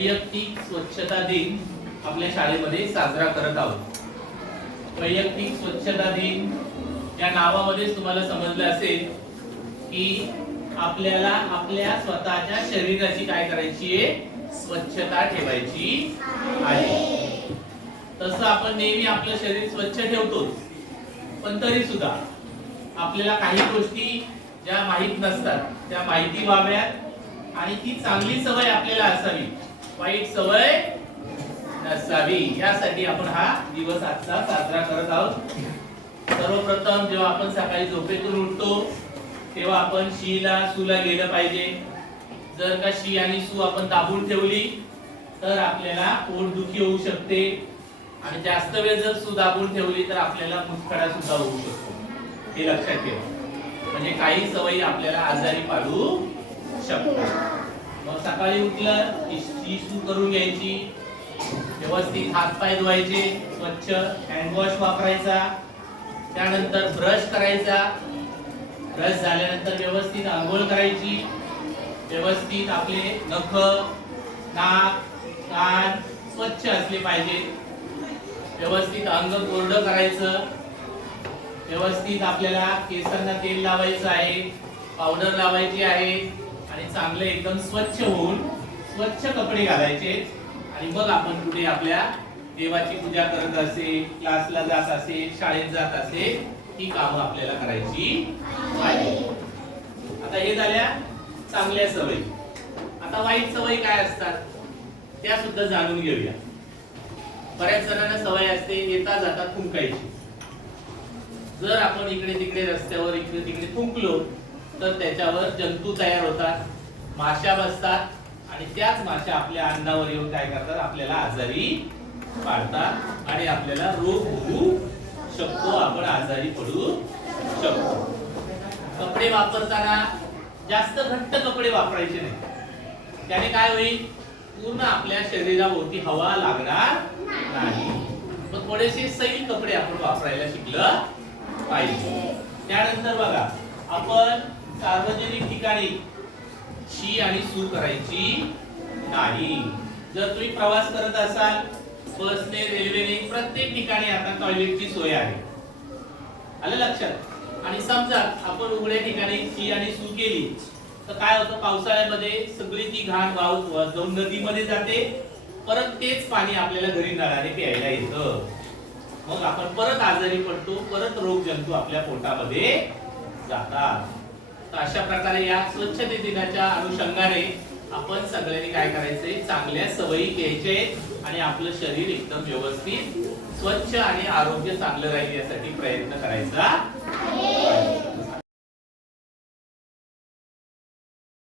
वैयक्तिक स्वच्छता दिन आपल्या शाळेमध्ये साजरा करत आहोत. वैयक्तिक स्वच्छता दिन या नावामध्ये तुम्हाला समजलं असेल की आपल्याला आपल्या स्वतःच्या शरीराची काय करायची आहे, स्वच्छता ठेवायची आहे. तसं आपण नेहमी आपलं शरीर स्वच्छ ठेवतो, पण तरी सुद्धा आपल्याला काही गोष्टी ज्या माहित नसतात त्या माहिती व्हाव्यात आणि ती चांगली सवय आपल्याला असावी, वाईट सवय नसावी, यासाठी आपण हा दिवस आजचा साजरा करत आहोत. सर्वप्रथम जेव्हा आपण सकाळी झोपेतून उठतो तेव्हा आपण शीला सूला गेलं पाहिजे. जर का शी आणि सू आपण दाबून ठेवली तर आपल्याला पोटदुखी होऊ शकते आणि जास्त वेळ जर सू दाबून ठेवली तर आपल्याला मुतखडा सुद्धा होऊ शकतो. हे लक्षात ठेवा. म्हणजे काही सवयी आपल्याला आजारी पाडू शकतात. मग सकाळी उठलं की शी सू करून घ्यायची, व्यवस्थित हात पाय धुवायचे, स्वच्छ हँड वॉश वापरायचा, त्यानंतर ब्रश करायचा, ब्रश झाल्यानंतर व्यवस्थित आंघोळ करायची, व्यवस्थित आपले नख, नाक, कान स्वच्छ असले पाहिजे, व्यवस्थित अंग कोरडं करायचं, व्यवस्थित आपल्याला केसांना तेल लावायचं आहे, पावडर लावायची आहे आणि चांगले एकदम स्वच्छ होऊन स्वच्छ कपडे घालायचे आणि मग आपण कुठे आपल्या देवाची पूजा करत असेल, क्लासला जात असेल, शाळेत जात असेल, ही कामं आपल्याला करायची आहे. आता हे झाल्या चांगल्या सवयी. आता वाईट सवयी काय असतात त्या सुद्धा जाणून घेऊया. बऱ्याच जणांना सवय असते येता जाता थुंकायची. जर आपण इकडे तिकडे रस्त्यावर इकडे तिकडे थुंकलो तर त्याच्यावर जंतू तयार होतात, माशा बसतात आणि त्याच माशा आपल्या अन्नावर येऊन काय करतात, आपल्याला आजारी पाडतात आणि आपल्याला रोग होऊ शकतो, आपण आजारी पडू शकतो. कपडे वापरताना जास्त घट्ट कपडे वापरायचे नाही. त्याने काय होईल, पूर्ण आपल्या शरीराभोवती हवा लागणार नाही. मग थोडेसे सैल कपडे आपण वापरायला शिकलं पाहिजे. त्यानंतर बघा, आपण सार्वजनिक ठिकाणी शी आणि सू करायची नाही. जर तुम्ही प्रवास करत असाल बसने, रेल्वेने, प्रत्येक ठिकाणी आता टॉयलेटची सोय आहे, आलं लक्षात. आणि समजा आपण उघड्या ठिकाणी शी आणि सू केली तर काय होतं, पावसाळ्यामध्ये सगळी ती घाण वाहून जाऊन नदीमध्ये जाते, परत तेच पाणी आपल्याला घरी नळाने प्यायला येतं. मग आपण परत आजारी पडतो, परत रोग जंतू आपल्या पोटामध्ये जातात. तर अशा प्रकारे या स्वच्छते दिनाच्या अनुषंगाने आपण सगळ्यांनी काय करायचंय, चांगल्या सवयी घ्यायचे आणि आपलं शरीर एकदम व्यवस्थित स्वच्छ आणि आरोग्य चांगलं राहील यासाठी प्रयत्न करायचा